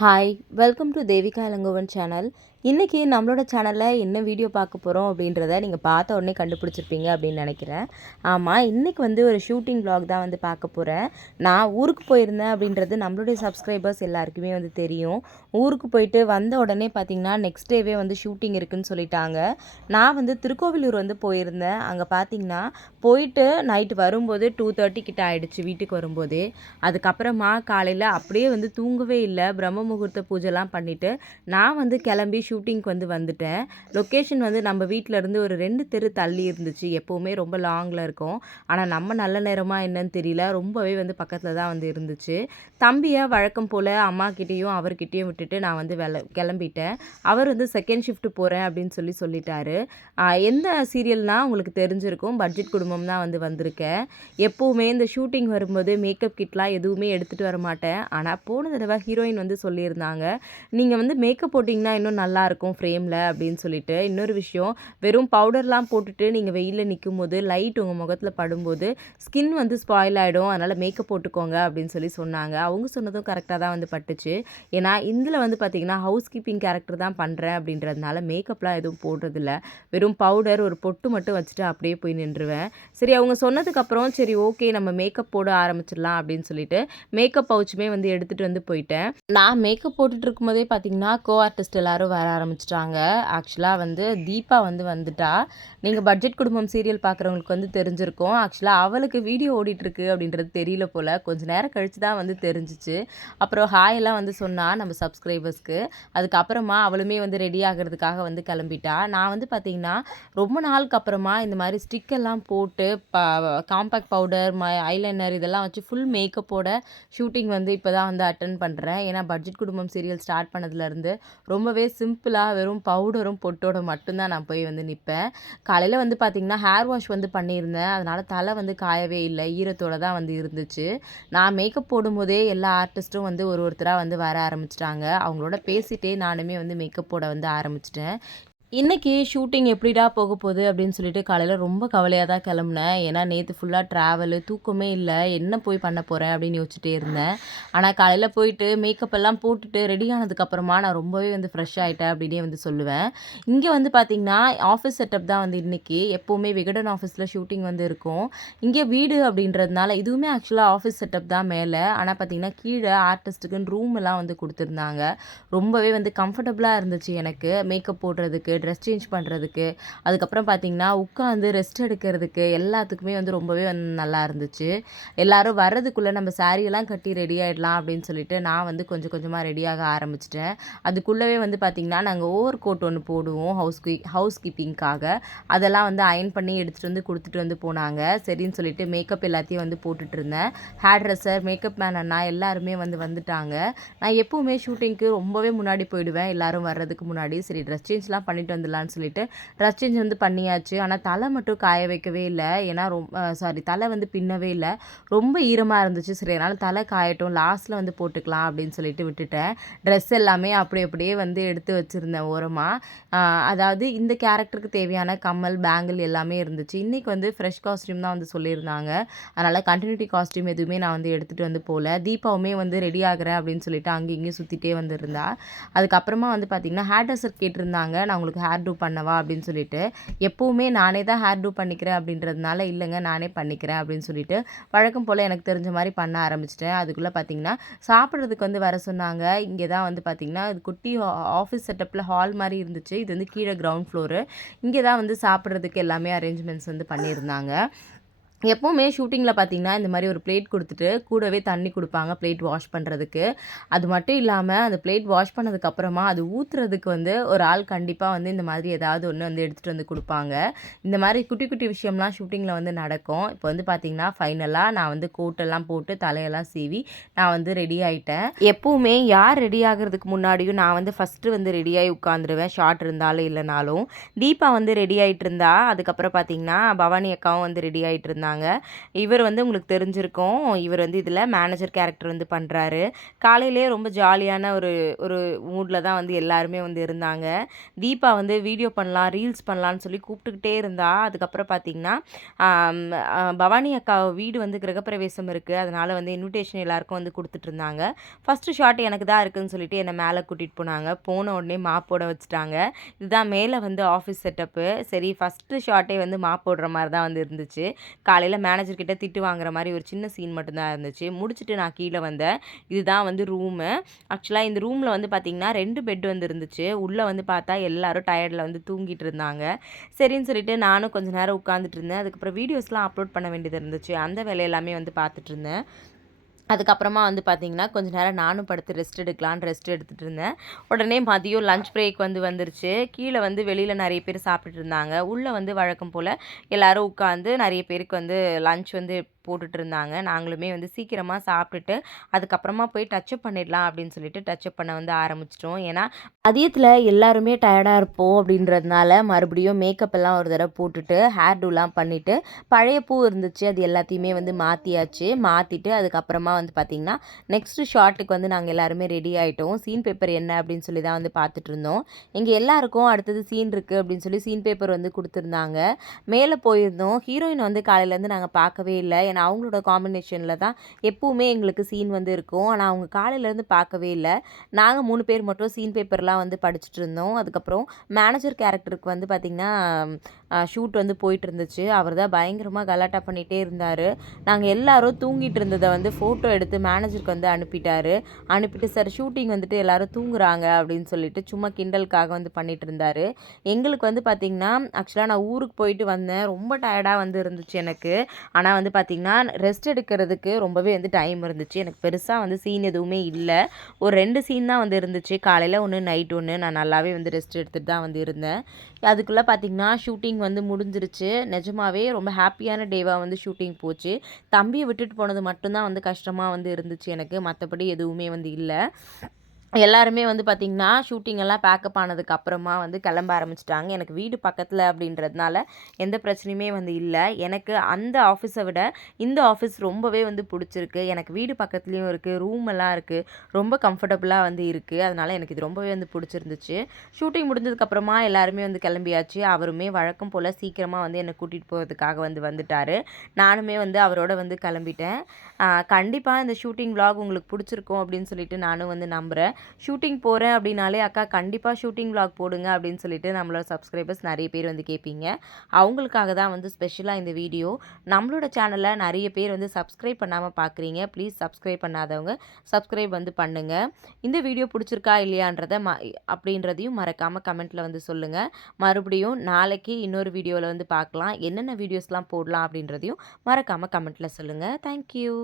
Hi welcome to Devika Ilangovan channel. இன்றைக்கி நம்மளோட சேனலில் என்ன வீடியோ பார்க்க போகிறோம் அப்படின்றத நீங்கள் பார்த்த உடனே கண்டுபிடிச்சிருப்பீங்க அப்படின்னு நினைக்கிறேன். ஆமாம், இன்றைக்கி வந்து ஒரு ஷூட்டிங் vlog தான் வந்து பார்க்க போகிறேன். நான் ஊருக்கு போயிருந்தேன் அப்படின்றது நம்மளுடைய சப்ஸ்கிரைபர்ஸ் எல்லாருக்குமே வந்து தெரியும். ஊருக்கு போயிட்டு வந்த உடனே பார்த்திங்கன்னா நெக்ஸ்ட் டேவே வந்து ஷூட்டிங் இருக்குதுன்னு சொல்லிட்டாங்க. நான் வந்து திருக்கோவிலூர் வந்து போயிருந்தேன். அங்கே பார்த்திங்கன்னா போயிட்டு நைட்டு வரும்போது 2:30 கிட்ட ஆகிடுச்சு வீட்டுக்கு வரும்போதே. அதுக்கப்புறமா காலையில் அப்படியே வந்து தூங்கவே இல்லை. பிரம்ம முகூர்த்த பூஜைலாம் பண்ணிவிட்டு நான் வந்து கிளம்பி ஷூட்டிங்க்கு வந்து வந்துட்டேன். லொக்கேஷன் வந்து நம்ம வீட்டிலேருந்து ஒரு 2 தெரு தள்ளி இருந்துச்சு. எப்போவுமே ரொம்ப லாங்கில் இருக்கும். ஆனால் நம்ம நல்ல நேரமாக என்னன்னு தெரியல, ரொம்பவே வந்து பக்கத்தில் தான் வந்து இருந்துச்சு. தம்பியை வழக்கம் போல் அம்மாக்கிட்டேயும் அவர்கிட்டேயும் விட்டுட்டு நான் வந்து கிளம்பிட்டேன். அவர் வந்து செகண்ட் ஷிஃப்ட் போகிறேன் அப்படின்னு சொல்லிட்டாரு. எந்த சீரியல்னால் உங்களுக்கு தெரிஞ்சிருக்கும், பட்ஜெட் குடும்பம் தான் வந்து வந்திருக்கேன். எப்போவுமே இந்த ஷூட்டிங் வரும்போது மேக்கப் கிட்லாம் எதுவுமே எடுத்துகிட்டு வர மாட்டேன். ஆனால் போன தடவை ஹீரோயின் வந்து சொல்லியிருந்தாங்க, நீங்கள் வந்து மேக்கப் போட்டிங்கன்னா இன்னும் நல்லாயிருக்கும் ஃப்ரேமில் அப்படின்னு சொல்லிட்டு. இன்னொரு விஷயம், வெறும் பவுடர்லாம் போட்டுட்டு நீங்கள் வெயிலில் நிற்கும்போது லைட் உங்கள் முகத்தில் படும்போது ஸ்கின் வந்து ஸ்பாயில் ஆகிடும், அதனால் மேக்கப் போட்டுக்கோங்க அப்படின்னு சொன்னாங்க. அவங்க சொன்னதும் கரெக்டாக தான் வந்து பட்டுச்சு. ஏன்னா இதில் வந்து பார்த்திங்கன்னா ஹவுஸ் கீப்பிங் கேரக்டர் தான் பண்ணுறேன் அப்படின்றதுனால மேக்கப்லாம் எதுவும் போடுறதில்ல. வெறும் பவுடர் ஒரு பொட்டு மட்டும் வச்சுட்டு அப்படியே போய் நின்றுவேன். சரி, அவங்க சொன்னதுக்கப்புறம் சரி ஓகே நம்ம மேக்கப் போட ஆரம்பிச்சிடலாம் அப்படின்னு சொல்லிட்டு மேக்கப் பவுச்சுமே வந்து எடுத்துகிட்டு வந்து போயிட்டேன். நான் மேக்கப் போட்டுட்டு இருக்கும்போதே பார்த்திங்கன்னா ஆர்டிஸ்ட் எல்லோரும் வர ஆரம்பிச்சிட்டாங்க. ஆக்சுவலாக வந்து தீபா வந்து வந்துட்டா. நீங்கள் பட்ஜெட் குடும்பம் சீரியல் பார்க்குறவங்களுக்கு வந்து தெரிஞ்சிருக்கும். ஆக்சுவலாக அவளுக்கு வீடியோ ஓடிட்டுருக்கு அப்படின்றது தெரியல போல். கொஞ்சம் நேரம் கழித்து தான் வந்து தெரிஞ்சிச்சு. அப்புறம் ஹாயெல்லாம் வந்து சொன்னால் நம்ம சப்ஸ்கிரைபர்ஸ்க்கு. அதுக்கப்புறமா அவளுமே வந்து ரெடி ஆகிறதுக்காக வந்து கிளம்பிட்டா. நான் வந்து பார்த்திங்கன்னா ரொம்ப நாளுக்கு அப்புறமா இந்த மாதிரி ஸ்டிக்கெல்லாம் போட்டு காம்பேக்ட் பவுடர் ஐலைனர் இதெல்லாம் வச்சு ஃபுல் மேக்கப்போட ஷூட்டிங் வந்து இப்போ தான் வந்து அட்டன் பண்ணுறேன். ஏன்னா பட்ஜெட் குடும்பம் சீரியல் ஸ்டார்ட் பண்ணதுலேருந்து ரொம்பவே சிம்பிளாக வெறும் பவுடரும் பொட்டோட மட்டும்தான் நான் போய் வந்து நிற்பேன். காலையில் வந்து பார்த்திங்கன்னா ஹேர் வாஷ் வந்து பண்ணியிருந்தேன். அதனால் தலை வந்து காயவே இல்லை, ஈரத்தோடு தான் வந்து இருந்துச்சு. நான் மேக்கப் போடும்போதே எல்லா ஆர்டிஸ்ட்டும் வந்து ஒருத்தராக வந்து வர ஆரம்பிச்சிட்டாங்க. அவங்களோட பேசிகிட்டே நானுமே வந்து மேக்கப் போட வந்து ஆரம்பிச்சிட்டேன். இன்றைக்கி ஷூட்டிங் எப்படிடா போக போகுது அப்படின்னு சொல்லிட்டு காலையில் ரொம்ப கவலையாக தான் கிளம்புனேன். ஏன்னா நேற்று ஃபுல்லாக ட்ராவலு, தூக்கமே இல்லை, என்ன போய் பண்ண போகிறேன் அப்படின்னு யோசிச்சுட்டே இருந்தேன். ஆனால் காலையில் போயிட்டு மேக்கப் எல்லாம் போட்டுட்டு ரெடி ஆனதுக்கப்புறமா நான் ரொம்பவே வந்து ஃப்ரெஷ் ஆகிட்டேன் அப்படின்னே வந்து சொல்லுவேன். இங்கே வந்து பார்த்திங்கன்னா ஆஃபீஸ் செட்டப் தான் வந்து இன்றைக்கி. எப்போவுமே விகடன் ஆஃபீஸில் ஷூட்டிங் வந்து இருக்கும். இங்கே வீடு அப்படின்றதுனால இதுவுமே ஆக்சுவலாக ஆஃபீஸ் செட்டப் தான் மேலே. ஆனால் பார்த்திங்கன்னா கீழே ஆர்டிஸ்ட்டுக்குன்னு ரூம் எல்லாம் வந்து கொடுத்துருந்தாங்க. ரொம்பவே வந்து கம்ஃபர்டபுளாக இருந்துச்சு எனக்கு மேக்கப் போடுறதுக்கு, ட்ரெஸ் சேஞ்ச் பண்ணுறதுக்கு, அதுக்கப்புறம் பார்த்திங்கன்னா உட்காந்து ரெஸ்ட் எடுக்கிறதுக்கு எல்லாத்துக்குமே வந்து ரொம்பவே வந்து நல்லா இருந்துச்சு. எல்லோரும் வர்றதுக்குள்ளே நம்ம சாரியெல்லாம் கட்டி ரெடி ஆகிடலாம் அப்படின்னு சொல்லிட்டு நான் வந்து கொஞ்சம் கொஞ்சமாக ரெடியாக ஆரம்பிச்சிட்டேன். அதுக்குள்ளவே வந்து பார்த்திங்கன்னா நாங்கள் ஓவர் கோட் ஒன்று போடுவோம் ஹவுஸ் கீப்பிங்காக. அதெல்லாம் வந்து அயன் பண்ணி எடுத்துகிட்டு வந்து கொடுத்துட்டு வந்து போனாங்க. சரின்னு சொல்லிட்டு மேக்கப் எல்லாத்தையும் வந்து போட்டுட்டு இருந்தேன். ஹேர் ட்ரெஸ்ஸர், மேக்கப் மேன் அண்ணா எல்லாருமே வந்து வந்துட்டாங்க. நான் எப்போவுமே ஷூட்டிங்க்கு ரொம்பவே முன்னாடி போயிடுவேன், எல்லோரும் வர்றதுக்கு முன்னாடி. சரி ட்ரெஸ் சேஞ்ச்லாம் பண்ணிட்டு வந்துடலான்னு சொல்லிட்டு ட்ரெஸ் சேஞ்ச் வந்து பண்ணியாச்சு. ஆனால் தலை மட்டும் காய வைக்கவே இல்லை. ஏன்னா தலை வந்து பின்னவே இல்லை, ரொம்ப ஈரமாக இருந்துச்சு. சரி அதனால் தலை காயட்டும், லாஸ்ட்டில் வந்து போட்டுக்கலாம் அப்படின்னு சொல்லிட்டு விட்டுட்டேன். ட்ரெஸ் எல்லாமே அப்படியே வந்து எடுத்து வச்சுருந்தேன் ஓரமாக. அதாவது இந்த கேரக்டருக்கு தேவையான கம்மல், பேங்கிள் எல்லாமே இருந்துச்சு. இன்றைக்கி வந்து ஃப்ரெஷ் காஸ்ட்யூம் தான் வந்து சொல்லியிருந்தாங்க. அதனால் கண்டினியூட்டி காஸ்ட்யூம் எதுவுமே நான் வந்து எடுத்துகிட்டு வந்து போகல. தீபாவுமே வந்து ரெடி ஆகிறேன் அப்படின்னு சொல்லிட்டு அங்கே இங்கேயும் சுற்றிட்டே வந்துருந்தா. அதுக்கப்புறமா வந்து பார்த்திங்கன்னா ஹேர் ட்ரெஸ்ஸர் கேட்டிருந்தாங்க, நான் உங்களுக்கு ஹேர் டூ பண்ணவா அப்படின்னு சொல்லிட்டு. எப்போவுமே நானே தான் ஹேர் டூ பண்ணிக்கிறேன் அப்படின்றதுனால இல்லைங்க நானே பண்ணிக்கிறேன் அப்படின்னு சொல்லிட்டு வழக்கம் போல் எனக்கு தெரிஞ்ச மாதிரி பண்ண ஆரம்பிச்சிட்டேன். அதுக்குள்ளே பார்த்திங்கன்னா சாப்பிட்றதுக்கு வந்து வர சொன்னாங்க. இங்கே தான் வந்து பார்த்திங்கன்னா இது குட்டி ஆஃபீஸ் செட்டப்பில் ஹால் மாதிரி இருந்துச்சு. இது வந்து கீழே கிரவுண்ட் ஃப்ளோரு. இங்கே தான் வந்து சாப்பிட்றதுக்கு எல்லாமே அரேஞ்ச்மெண்ட்ஸ் வந்து பண்ணியிருந்தாங்க. எப்போவுமே ஷூட்டிங்கில் பார்த்திங்கன்னா இந்த மாதிரி ஒரு பிளேட் கொடுத்துட்டு கூடவே தண்ணி கொடுப்பாங்க பிளேட் வாஷ் பண்ணுறதுக்கு. அது மட்டும் இல்லாமல் அந்த பிளேட் வாஷ் பண்ணதுக்கப்புறமா அது ஊற்றுறதுக்கு வந்து ஒரு ஆள் கண்டிப்பாக வந்து இந்த மாதிரி ஏதாவது ஒன்று வந்து எடுத்துகிட்டு வந்து கொடுப்பாங்க. இந்த மாதிரி குட்டி குட்டி விஷயம்லாம் ஷூட்டிங்கில் வந்து நடக்கும். இப்போ வந்து பார்த்திங்கன்னா ஃபைனலாக நான் வந்து கோட்டெல்லாம் போட்டு தலையெல்லாம் சீவி நான் வந்து ரெடி ஆகிட்டேன். எப்போவுமே யார் ரெடி ஆகிறதுக்கு முன்னாடியும் நான் வந்து ஃபஸ்ட்டு வந்து ரெடியாகி உட்காந்துருவேன், ஷார்ட் இருந்தாலும் இல்லைனாலும். தீபா வந்து ரெடி ஆகிட்டு இருந்தா. அதுக்கப்புறம் பார்த்திங்கன்னா பவானி அக்காவும் வந்து ரெடி ஆகிட்டு இருந்தாங்க. இருந்தாங்க. இவர் வந்து உங்களுக்கு தெரிஞ்சிருக்கும். இவர் வந்து இதில மேனேஜர் கேரக்டர் வந்து பண்ணுறாரு. காலையிலேயே ரொம்ப ஜாலியான ஒரு ஒரு மூடில் தான் வந்து எல்லாருமே வந்து இருந்தாங்க. தீபா வந்து வீடியோ பண்ணலாம், ரீல்ஸ் பண்ணலான்னு சொல்லி கூப்பிட்டுக்கிட்டே இருந்தா. அதுக்கப்புறம் பார்த்தீங்கன்னா, பவானி அக்கா வீடு வந்து கிரகப்பிரவேசம் இருக்குது, அதனால் வந்து இன்விடேஷன் எல்லாருக்கும் வந்து கொடுத்துட்ருந்தாங்க. ஃபஸ்ட்டு ஷாட் எனக்கு தான் இருக்குதுன்னு சொல்லிட்டு என்னை மேலே கூட்டிகிட்டு போனாங்க. போன உடனே மாப் போட வச்சுட்டாங்க. இதுதான் மேலே வந்து ஆஃபீஸ் செட்டப்பு. சரி ஃபஸ்ட்டு ஷாட்டே வந்து மாப் போடுற மாதிரி தான் வந்து இருந்துச்சு. காலையில் மேனேஜர் கிட்ட திட்டு வாங்குற மாதிரி ஒரு சின்ன சீன் மட்டும்தான் இருந்துச்சு. முடிச்சுட்டு நான் கீழே வந்தேன். இதுதான் வந்து ரூமு. ஆக்சுவலாக இந்த ரூமில் வந்து பார்த்திங்கன்னா 2 பெட் வந்து இருந்துச்சு. உள்ளே வந்து பார்த்தா எல்லோரும் டயர்டில் வந்து தூங்கிட்டு இருந்தாங்க. சரின்னு சொல்லிட்டு நானும் கொஞ்சம் நேரம் உட்காந்துட்டு இருந்தேன். அதுக்கப்புறம் வீடியோஸ்லாம் அப்லோட் பண்ண வேண்டியது இருந்துச்சு. அந்த வேலையெல்லாமே வந்து பார்த்துட்டு இருந்தேன். அதுக்கப்புறமா வந்து பார்த்திங்கன்னா, கொஞ்ச நேரம் நானும் படுத்து ரெஸ்ட் எடுக்கலான்னு ரெஸ்ட் எடுத்துகிட்டு இருந்தேன். உடனே மதியம் லஞ்ச் பிரேக் வந்து வந்துருச்சு. கீழே வந்து வெளியில் நிறைய பேர் சாப்பிட்டுட்டு இருந்தாங்க. உள்ளே வந்து வழக்கம் போல் எல்லோரும் உட்காந்து நிறைய பேருக்கு வந்து லஞ்ச் வந்து போட்டுட்டு இருந்தாங்க. நாங்களுமே வந்து சீக்கிரமாக சாப்பிட்டுட்டு அதுக்கப்புறமா போய் டச்சப் பண்ணிடலாம் அப்படின்னு சொல்லிட்டு டச்சப் பண்ண வந்து ஆரம்பிச்சிட்டோம். ஏன்னா மதியத்தில் எல்லாருமே டயர்டாக இருப்போம் அப்படின்றதுனால மறுபடியும் மேக்கப் எல்லாம் ஒரு தடவை போட்டுட்டு ஹேர் டூலாம் பண்ணிவிட்டு பழைய பூ இருந்துச்சு அது எல்லாத்தையுமே வந்து மாற்றியாச்சு. மாற்றிட்டு அதுக்கப்புறமா வந்து பார்த்திங்கன்னா நெக்ஸ்ட்டு ஷாட்டுக்கு வந்து நாங்கள் எல்லாருமே ரெடி ஆகிட்டோம். சீன் பேப்பர் என்ன அப்படின்னு சொல்லி தான் வந்து பார்த்துட்டு இருந்தோம். எங்கள் எல்லாருக்கும் அடுத்தது சீன் இருக்குது அப்படின்னு சொல்லி சீன் பேப்பர் வந்து கொடுத்துருந்தாங்க. மேலே போயிருந்தோம். ஹீரோயின் வந்து காலையிலேருந்து நாங்கள் பார்க்கவே இல்லை. ஏன்னா அவங்களோட காம்பினேஷனில் தான் எப்பவுமே எங்களுக்கு சீன் வந்து இருக்கும். ஆனால் அவங்க காலையிலேருந்து பார்க்கவே இல்லை. நாங்கள் 3 பேர் மட்டும் சீன் பேப்பர்லாம் வந்து படிச்சுட்டு இருந்தோம். அதுக்கப்புறம் மேனேஜர் கேரக்டருக்கு வந்து பார்த்திங்கன்னா ஷூட் வந்து போயிட்டு இருந்துச்சு. அவர் தான் பயங்கரமாக கலாட்டா பண்ணிகிட்டே இருந்தார். நாங்கள் எல்லோரும் தூங்கிட்டு இருந்ததை வந்து ஃபோட்டோ எடுத்து மேனேஜருக்கு வந்து அனுப்பிட்டு சார் ஷூட்டிங் வந்துட்டு எல்லோரும் தூங்குறாங்க அப்படின்னு சொல்லிட்டு சும்மா கிண்டலுக்காக வந்து பண்ணிகிட்டு இருந்தார். எங்களுக்கு வந்து பார்த்திங்கன்னா ஆக்சுவலாக நான் ஊருக்கு போயிட்டு வந்தேன். ரொம்ப டயர்டாக வந்து இருந்துச்சு எனக்கு. ஆனால் வந்து பார்த்திங்கன்னா ரெஸ்ட் எடுக்கிறதுக்கு ரொம்பவே வந்து டைம் இருந்துச்சு. எனக்கு பெருசாக வந்து சீன் எதுவுமே இல்லை. ஒரு 2 சீன் தான் வந்து இருந்துச்சு. காலையில் ஒன்று, நைட் ஒன்று. நான் நல்லாவே வந்து ரெஸ்ட் எடுத்துகிட்டு தான் வந்து இருந்தேன். அதுக்குள்ளே பார்த்திங்கன்னா ஷூட்டிங் வந்து முடிஞ்சிருச்சு. நிஜமாவே ரொம்ப ஹாப்பியான டேவாக வந்து ஷூட்டிங் போச்சு. தம்பியை விட்டுட்டு போனது மட்டும்தான் வந்து கஷ்டமாக வந்து இருந்துச்சு எனக்கு. மற்றபடி எதுவுமே வந்து இல்லை. எல்லாருமே வந்து பார்த்திங்கன்னா ஷூட்டிங் எல்லாம் பேக்கப் ஆனதுக்கு அப்புறமா வந்து கிளம்ப ஆரம்பிச்சிட்டாங்க. எனக்கு வீடு பக்கத்தில் அப்படின்றதுனால எந்த பிரச்சனையுமே வந்து இல்லை. எனக்கு அந்த ஆஃபீஸை விட இந்த ஆஃபீஸ் ரொம்பவே வந்து பிடிச்சிருக்கு. எனக்கு வீடு பக்கத்துலேயும் இருக்குது, ரூம் எல்லாம் இருக்குது, ரொம்ப கம்ஃபர்டபுளாக வந்து இருக்குது. அதனால் எனக்கு இது ரொம்பவே வந்து பிடிச்சிருந்துச்சு. ஷூட்டிங் முடிஞ்சதுக்கப்புறமா எல்லாருமே வந்து கிளம்பியாச்சு. அவருமே வழக்கம் போல் சீக்கிரமாக வந்து என்னை கூட்டிகிட்டு போகிறதுக்காக வந்துட்டார். நானுமே வந்து அவரோட வந்து கிளம்பிட்டேன். கண்டிப்பாக இந்த ஷூட்டிங் vlog உங்களுக்கு பிடிச்சிருக்கும் அப்படின்னு சொல்லிட்டு நானும் வந்து நம்புகிறேன். ஷூட்டிங் போகிறேன் அப்படின்னாலே அக்கா கண்டிப்பாக ஷூட்டிங் vlog போடுங்க அப்படின்னு சொல்லிட்டு நம்மளோட சப்ஸ்கிரைபர்ஸ் நிறைய பேர் வந்து கேட்பீங்க. அவங்களுக்காக தான் வந்து ஸ்பெஷலாக இந்த வீடியோ. நம்மளோட சேனலில் நிறைய பேர் வந்து சப்ஸ்கிரைப் பண்ணாமல் பார்க்குறீங்க. ப்ளீஸ் சப்ஸ்கிரைப் பண்ணாதவங்க சப்ஸ்கிரைப் வந்து பண்ணுங்கள். இந்த வீடியோ பிடிச்சிருக்கா இல்லையான்றதை அப்படின்றதையும் மறக்காமல் கமெண்ட்டில் வந்து சொல்லுங்கள். மறுபடியும் நாளைக்கு இன்னொரு வீடியோவில் வந்து பார்க்கலாம். என்னென்ன வீடியோஸ்லாம் போடலாம் அப்படின்றதையும் மறக்காமல் கமெண்ட்டில் சொல்லுங்கள். தேங்க்யூ.